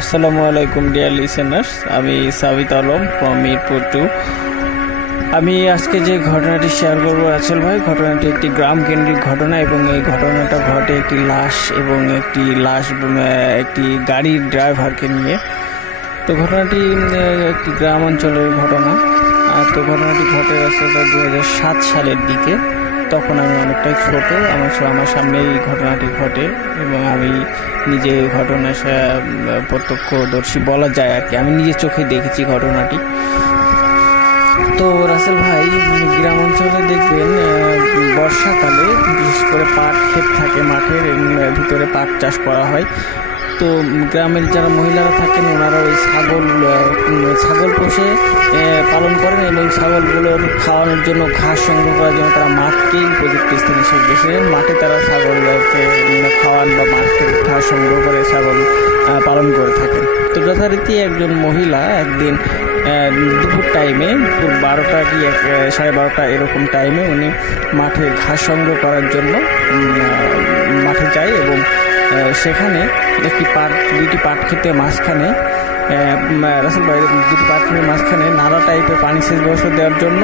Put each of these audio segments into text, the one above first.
আসসালামু আলাইকুম dear listeners, আমি সাবিত আলম ফ্রম মিরপুর 2। আমি আজকে যে ঘটনাটি শেয়ার করবো রাসেল ভাই, ঘটনাটি একটি গ্রাম কেন্দ্রিক ঘটনা এবং এই ঘটনাটা ঘটে একটি লাশ একটি গাড়ির ড্রাইভারকে নিয়ে। তো ঘটনাটি একটি গ্রাম অঞ্চলের ঘটনা। তো ঘটনাটি ঘটে রাসেল ভাই 2007 সালের দিকে। তখন আমি অনেকটাই ছোট, আমার সামনে এই ঘটনাটি ঘটে এবং আমি নিজে এই ঘটনা প্রত্যক্ষদর্শী বলা যায় আর কি। আমি নিজে চোখে দেখেছি ঘটনাটি। তো রাসেল ভাই, গ্রাম অঞ্চলে দেখবেন বর্ষাকালে বিশেষ করে পাট ক্ষেত থাকে, মাঠের ভিতরে পাট চাষ করা হয়। তো গ্রামের যারা মহিলারা থাকেন ওনারা ওই ছাগল পোষে পালন করেন এবং ছাগলগুলোর খাওয়ানোর জন্য ঘাস সংগ্রহ করার জন্য তারা মাঠকেই উপযুক্ত স্থান হিসেবে বেছে মাঠে তারা ছাগলকে খাওয়ান বা মাঠ থেকে ঘাস সংগ্রহ করে ছাগল পালন করে থাকেন। তো যথারীতি একজন মহিলা একদিন দুপুর টাইমে, দুপুর 12টা কি 12:30 এরকম টাইমে উনি মাঠে ঘাস সংগ্রহ করার জন্য মাঠে যায় এবং সেখানে দুইটি পাট খেতে মাঝখানে রাসেল ভাই দুটি পাট খেতে মাঝখানে নালা টাইপের পানি সেচ ব্যবস্থা দেওয়ার জন্য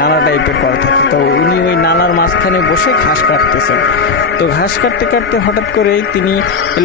নালা টাইপের করা থাকে। তো উনি ওই নালার মাঝখানে বসে ঘাস কাটতেছেন। তো ঘাস কাটতে কাটতে হঠাৎ করে তিনি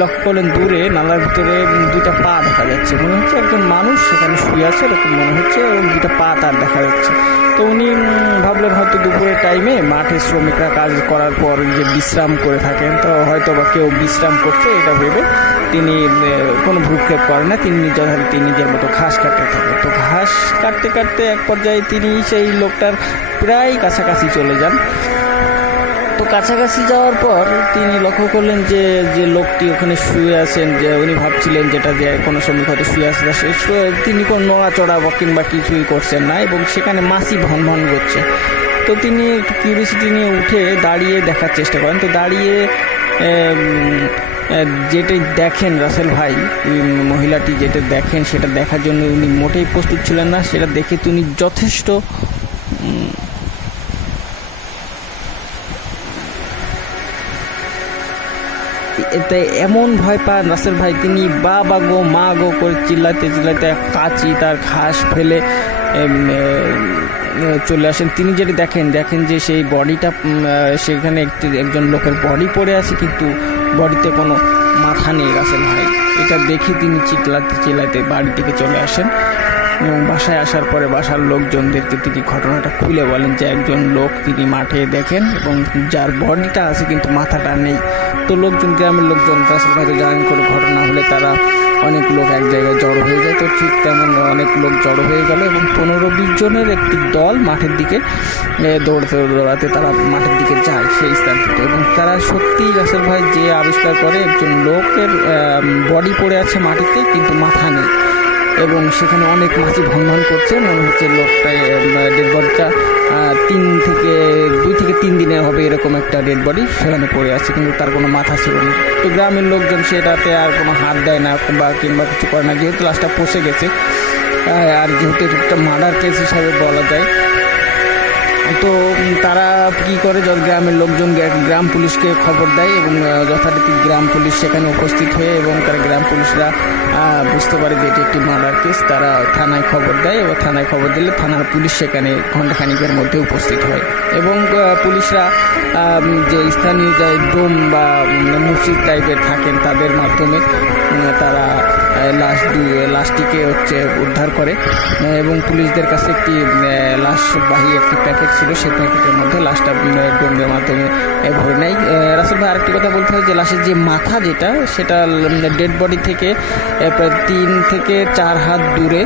লক্ষ্য করলেন দূরে নালার ভিতরে দুইটা পা দেখা যাচ্ছে। মনে হচ্ছে একজন মানুষ সেখানে শুয়ে আছে এরকম মনে হচ্ছে এবং দুইটা পা তার দেখা যাচ্ছে। তো উনি ভাবলেন হয়তো দুপুরের টাইমে মাঠে শ্রমিকরা কাজ করার পর যে বিশ্রাম করে থাকেন, তো হয়তো বা কেউ বিশ্রাম করছে এটা ভেবে তিনি কোনো ভ্রুক্ষেপ করেন না, তিনি নিজের মতো ঘাস কাটতে থাকেন। তো ঘাস কাটতে কাটতে এক পর্যায়ে তিনি সেই লোকটার প্রায় কাছাকাছি চলে যান। তো কাছাকাছি যাওয়ার পর তিনি লক্ষ্য করলেন যে লোকটি ওখানে শুয়ে আছেন, যে উনি ভাবছিলেন যে কোনো শ্রমিক হয়তো শুয়ে আছে, তিনি কোনো নড়াচড়া বা কিংবা কিছুই করছেন না এবং সেখানে মাছি ভন করছে। তো তিনি কিউরিসিটি নিয়ে উঠে দাঁড়িয়ে দেখার চেষ্টা করেন। তো দাঁড়িয়ে যেটা দেখেন রাসেল ভাই, মহিলাটি যেটা দেখেন সেটা দেখার জন্য উনি মোটেই প্রস্তুত ছিলেন না। সেটা দেখে তিনি যথেষ্ট এতে এমন ভয় পান রাসেল ভাই, তিনি বাবা গো মা গো করে চিল্লাতে কাঁচি তার ঘাস ফেলে চলে আসেন। তিনি যেটা দেখেন যে সেই বডিটা, সেখানে একজন লোকের বডি পড়ে আছে কিন্তু বডিতে কোনো মাথা নেই রাসেল ভাই। এটা দেখে তিনি চিল্লাতে বাড়ি থেকে চলে আসেন এবং বাসায় আসার পরে বাসার লোকজনদেরকে তিনি ঘটনাটা খুলে বলেন যে একজন লোক তিনি মাঠে দেখেন এবং যার বডিটা আছে কিন্তু মাথাটা নেই। তো গ্রামের লোকজন রাসেল ভাই জানেন কোনো ঘটনা হলে তারা অনেক লোক এক জায়গায় জড়ো হয়ে যায়। তো ঠিক তেমন অনেক লোক জড়ো হয়ে গেল এবং 15-20 জনের একটি দল মাঠের দিকে দৌড়াতে তারা মাঠের দিকে যায় সেই স্থান থেকে। এবং তারা সত্যি রাসেল ভাই যে আবিষ্কার করে একজন লোকের বডি পড়ে আছে মাটিতে কিন্তু মাথা নেই এবং সেখানে অনেক মাছি ভন করছে। মনে হচ্ছে লোকটা ডেড বডিটা 2 থেকে 3 দিনের হবে এরকম একটা ডেড বডি সেখানে পড়ে আছে কিন্তু তার কোনো মাথা ছিল না। তো গ্রামের লোকজন সেটাতে আর কোনো হাত দেয় না কিংবা কিছু করে না, যেহেতু লাশটা পচে গেছে আর যেহেতু একটা মার্ডার কেস হিসাবে বলা যায়। তো তারা কি করে, গ্রামের লোকজন গ্রাম পুলিশকে খবর দেয় এবং যথারীতি গ্রাম পুলিশ সেখানে উপস্থিত হয়ে এবং তারা গ্রাম পুলিশরা বুঝতে পারে যে এটি একটি মার্ডার কেস। তারা থানায় খবর দেয় এবং থানায় খবর দিলে থানার পুলিশ সেখানে ঘণ্টাখানিকের মধ্যে উপস্থিত হয় এবং পুলিশরা যে স্থানীয় যে ডোম বা মসজিদ টাইপের থাকেন তাদের মাধ্যমে তারা লাশটিকে উদ্ধার করে এবং পুলিশদের কাছে একটি লাশবাহী একটি প্যাকেট ছিল, সেই প্যাকেটের মধ্যে লাশটা ডোমের মাধ্যমে ভরে নেয়। রাসেল ভাই আরেকটি কথা বলতে হয় যে লাশের যে মাথা সেটা ডেড বডি থেকে প্রায় 3 থেকে 4 হাত দূরে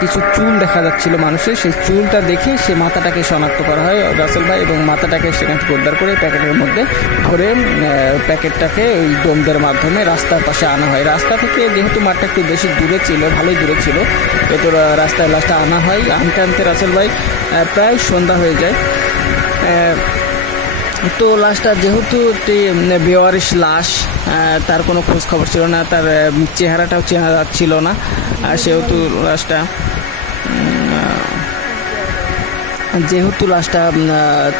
কিছু চুল দেখা যাচ্ছিল মানুষের। সেই চুলটা দেখে সে মাথাটাকে শনাক্ত করা হয় রাসেল ভাই এবং মাথাটাকে সেখান থেকে উদ্ধার করে প্যাকেটের মধ্যে ভরে প্যাকেটটাকে ওই ডোমদের মাধ্যমে রাস্তার পাশে আনা হয়। রাস্তা থেকে যেহেতু মাঠটা একটু বেশি দূরে ছিল, ভালোই দূরে ছিল, তো রাস্তায় লাশটা আনা হয়। আনতে রাসেল ভাই প্রায় সন্ধ্যা হয়ে যায়। তো লাশটা যেহেতু একটি বেওয়ারিশ লাশ, তার কোনো খোঁজ খবর ছিল না, তার চেহারাটাও চেনা যাচ্ছিল না, সেহেতু লাশটা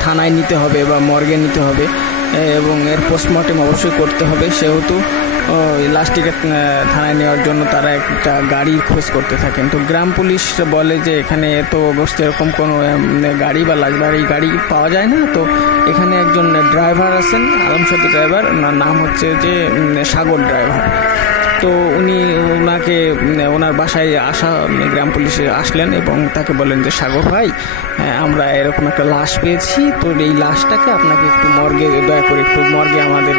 থানায় নিতে হবে বা মর্গে নিতে হবে এবং এর পোস্টমর্টেম অবশ্যই করতে হবে, সেহেতু ওই লাশটিকে থানায় নেওয়ার জন্য তারা একটা গাড়ির খোঁজ করতে থাকেন। তো গ্রাম পুলিশ বলে যে এখানে তো অবস্থা এরকম কোনো গাড়ি বা লাশবাড়ি গাড়ি পাওয়া যায় না। তো এখানে একজন ড্রাইভার আছেন, আলমসাদি ড্রাইভার, ওনার নাম হচ্ছে যে সাগর ড্রাইভার। তো উনি ওনার বাসায় গ্রাম পুলিশে আসলেন এবং তাকে বলেন যে সাগর ভাই, আমরা এরকম একটা লাশ পেয়েছি, তো এই লাশটাকে আপনাকে একটু মর্গে, দয়া করে একটু মর্গে, আমাদের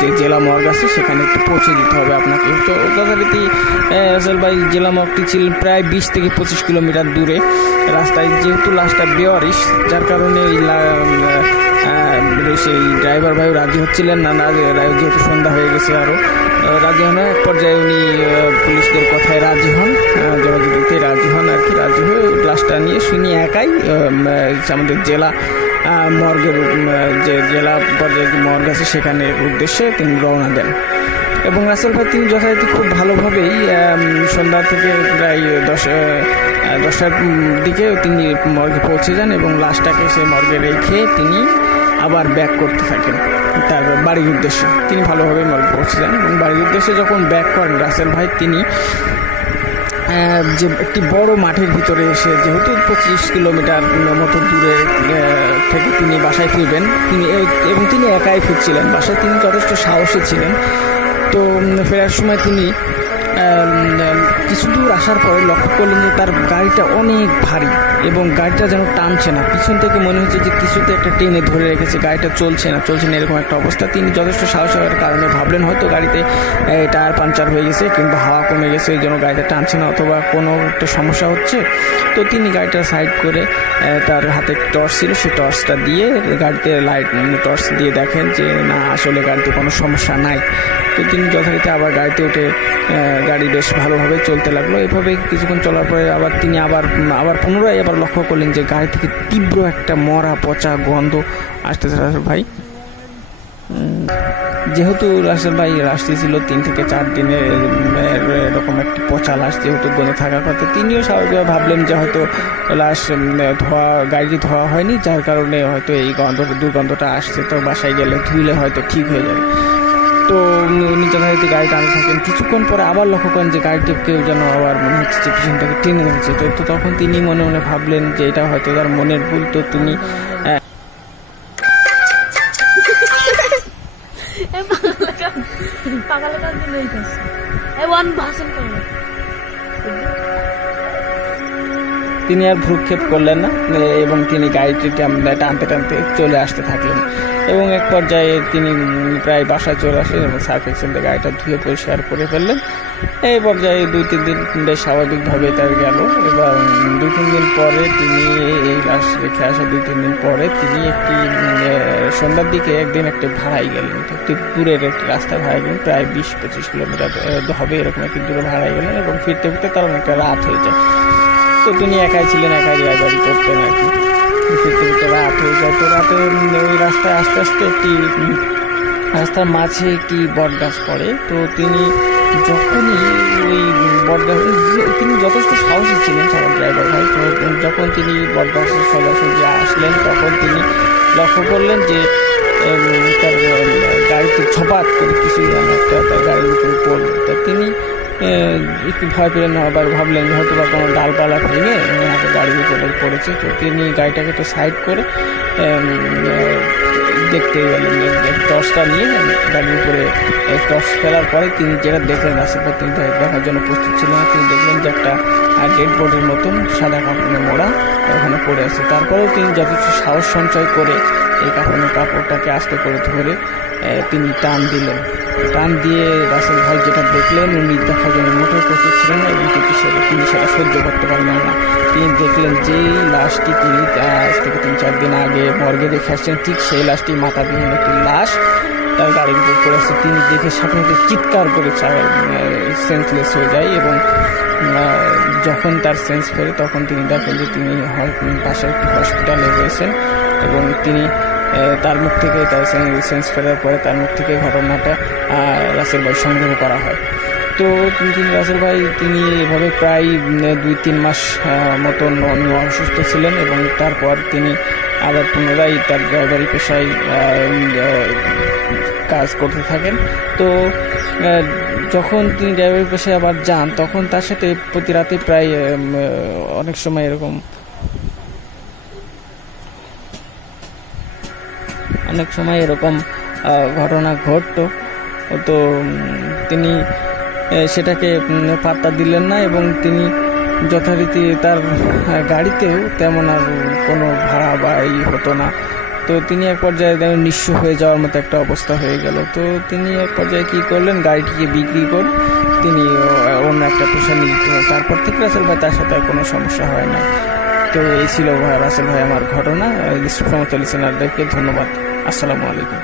যে জেলা মর্গ আছে সেখানে একটু পৌঁছে দিতে হবে আপনাকে। তো যথারীতি রাসেল ভাই জেলা মর্গটি ছিল প্রায় 20 থেকে 25 কিলোমিটার দূরে রাস্তায়। যেহেতু লাশটা বেওয়ারিশ, যার কারণে সেই ড্রাইভার ভাইও রাজি হচ্ছিলেন না, যেহেতু সন্ধ্যা হয়ে গেছে আরও রাজি হন। এক পর্যায়ে উনি পুলিশদের কথায় রাজি হন, জবাজবিতে রাজি হন আর কি। রাজি হয়ে লাশটা নিয়ে শুনি একাই আমাদের জেলা মর্গের যে জেলা পর্যায়ে যে মর্গ আছে সেখানের উদ্দেশ্যে তিনি রওনা দেন। এবং রাসেল ভাই তিনি যথারীতি খুব ভালোভাবেই সন্ধ্যা থেকে প্রায় 10টার দিকে তিনি মর্গে পৌঁছে যান এবং লাশটাকে সেই মর্গে রেখে তিনি আবার ব্যাক করতে থাকেন তার বাড়ির উদ্দেশ্যে। তিনি ভালোভাবে মর্গে পৌঁছে যান এবং বাড়ির উদ্দেশ্যে যখন ব্যাক করেন রাসেল ভাই, তিনি যে একটি বড় মাঠের ভিতরে এসে, যেহেতু 25 কিলোমিটার মতো দূরে থেকে তিনি বাসায় ফিরবেন, এবং তিনি একাই ফিরছিলেন বাসায়। তিনি যথেষ্ট সাহসী ছিলেন। তো ফেরার সময় তিনি কিছু দূর আসার পরে লক্ষ্য করলেন যে তার গাড়িটা অনেক ভারী এবং গাড়িটা যেন টানছে না। পিছন থেকে মনে হচ্ছে যে কিছুতে একটা টেনে ধরে রেখেছে, গাড়িটা চলছে না এরকম একটা অবস্থা। তিনি যথেষ্ট সাহস হওয়ার কারণে ভাবলেন হয়তো গাড়িতে টায়ার পাঞ্চার হয়ে গেছে কিংবা হাওয়া কমে গেছে, এই জন্য গাড়িটা টানছে না, অথবা কোনো একটা সমস্যা হচ্ছে। তো তিনি গাড়িটা সাইড করে তার হাতে টর্চ ছিল, সেই টর্চটা দিয়ে গাড়িতে টর্চ দিয়ে দেখেন যে না, আসলে গাড়িতে কোনো সমস্যা নাই। তো তিনি যথারীতি আবার গাড়িতে উঠে গাড়ি বেশ ভালোভাবে চলতে লাগলো। এভাবে কিছুক্ষণ চলার পরে তিনি আবার পুনরায় লক্ষ্য করলেন যে গাড়ি থেকে তীব্র একটা মরা পচা গন্ধ আসতেছে। রাসেল ভাই, যেহেতু রাসেল ভাই লাশটি ছিল 3 থেকে 4 দিনের এরকম একটি পচা লাশ, যেহেতু গন্ধ থাকার কথা, তিনিও স্বাভাবিকভাবে ভাবলেন যে হয়তো লাশ গাড়ি ধোয়া হয়নি, যার কারণে হয়তো এই দুর্গন্ধটা আসছে। তো বাসায় গেলে ধুইলে হয়তো ঠিক হয়ে যাবে। তো উনি যথারীতি গাড়িটা আনতে থাকেন। কিছুক্ষণ পরে আবার লক্ষ্য করেন যে গাড়িটি কেউ যেন আবার মনে হচ্ছে যে পিছন থেকে টেনে ধরছে। তো তখন তিনি মনে মনে ভাবলেন যে এটা হয়তো তার মনের ভুল। তো তিনি তিনি আর ভ্রুক্ষেপ করলেন না এবং তিনি গাড়িটি টানতে চলে আসতে থাকলেন। এবং এক পর্যায়ে তিনি প্রায় বাসায় চলে আসলেন এবং সার্ফ এক্সেল দিয়ে গাড়িটা ধুয়ে পরিষ্কার করে ফেললেন। এই পর্যায়ে 2-3 দিন বেশ স্বাভাবিকভাবে তার গেল। এবং 2-3 দিন পরে তিনি এই লাশ রেখে আসা 2-3 দিন পরে তিনি একটি সন্ধ্যার দিকে একদিন একটি ভাড়াই গেলেন, একটি দূরের একটি রাস্তা ভাড়াই গেলেন, প্রায় 20-25 কিলোমিটার হবে এরকম একটি দূরে ভাড়াই গেলেন। এবং ফিরতে তার অনেকটা রাত হয়ে যায়। তো তিনি একাই ছিলেন, একাই ড্রাইভারি করতেন আর কি। ফিরতে রাত হয়ে যায়। তো রাতে ওই রাস্তায় আস্তে আস্তে একটি রাস্তার মাঝে একটি বট গাছ পড়ে। তো তিনি যখনই ওই বট গাছ, তিনি যথেষ্ট সাহসী ছিলেন সাগর ড্রাইভার ভাই। তো যখন তিনি বট গাছের সোজাসুজি আসলেন, তখন তিনি লক্ষ্য করলেন যে তার গাড়িতে ঝপাত করে কিছু একটা তার গাড়ির উপরে পড়ল। তো তিনি একটু ভয় পেলেন, আবার ভাবলেন হয়তো বা কোনো ডালপালা ভেঙে আমাদের গাড়ির উপরে পড়েছে। তো তিনি গাড়িটাকে একটু সাইড করে দেখতে গেলেন, টর্চটা নিয়ে গাড়ির উপরে টর্চ ফেলার পরে তিনি যেটা দেখলেন আশেপাশে, তিনি দেখার জন্য প্রস্তুত ছিলেন না। তিনি দেখলেন যে একটা ডেড বডির মতন সাদা কাপড়ে মোড়া ওখানে পড়ে আছে। তারপরেও তিনি যথেষ্ট সাহস সঞ্চয় করে এই কাপড়টাকে আস্তে করে ধরে তিনি টান দিলেন। টান দিয়ে রাসেল ভাই যেটা দেখলেন, উনি দেখার জন্য মোটেও প্রস্তুত ছিলেন না এবং তিনি সেটা সহ্য করতে পারলেন না। তিনি দেখলেন যেই লাশটি তিনি আজ থেকে 3-4 দিন আগে মর্গে রেখে আসছেন, ঠিক সেই লাশটি মাথাবিহীন একটি লাশ তার গাড়ির উপর পড়েছে। তিনি দেখে সাথে সাথে চিৎকার করে সেন্সলেস হয়ে যায়। এবং যখন তার সেন্স ফেরে তখন তিনি দেখেন যে তিনি পাশে একটি হসপিটালে রয়েছেন এবং তিনি তার মুখ থেকে, তার সেন্স ফেরার পরে তার মুখ থেকে ঘটনাটা রাসেল ভাই সংগ্রহ করা হয়। তো রাসেল ভাই তিনি এভাবে প্রায় 2-3 মাস মতন অসুস্থ ছিলেন এবং তারপর তিনি আবার পুনরায় তার ড্রাইভারি পেশায় কাজ করতে থাকেন। তো যখন তিনি ড্রাইভারের পেশায় আবার যান, তখন তার সাথে প্রতি রাতে প্রায় অনেক সময় এরকম ঘটনা ঘটতো। তো তিনি সেটাকে পাত্তা দিলেন না, এবং তিনি যথারীতি তার গাড়িতেও তেমন আর কোনো ভাড়া বা হতো না। তো তিনি এক পর্যায়ে নিঃস্ব হয়ে যাওয়ার মতো একটা অবস্থা হয়ে গেল। তো তিনি এক পর্যায়ে কী করলেন, গাড়িটিকে বিক্রি করে তিনি অন্য একটা পেশা নিযুক্ত হন। তারপর থেকে রাসেল ভাই তার সাথে কোনো সমস্যা হয় না। তো এই ছিল রাসেল ভাই আমার ঘটনা। সমস্ত লিসেনারদেরকে ধন্যবাদ। আসসালামু আলাইকুম।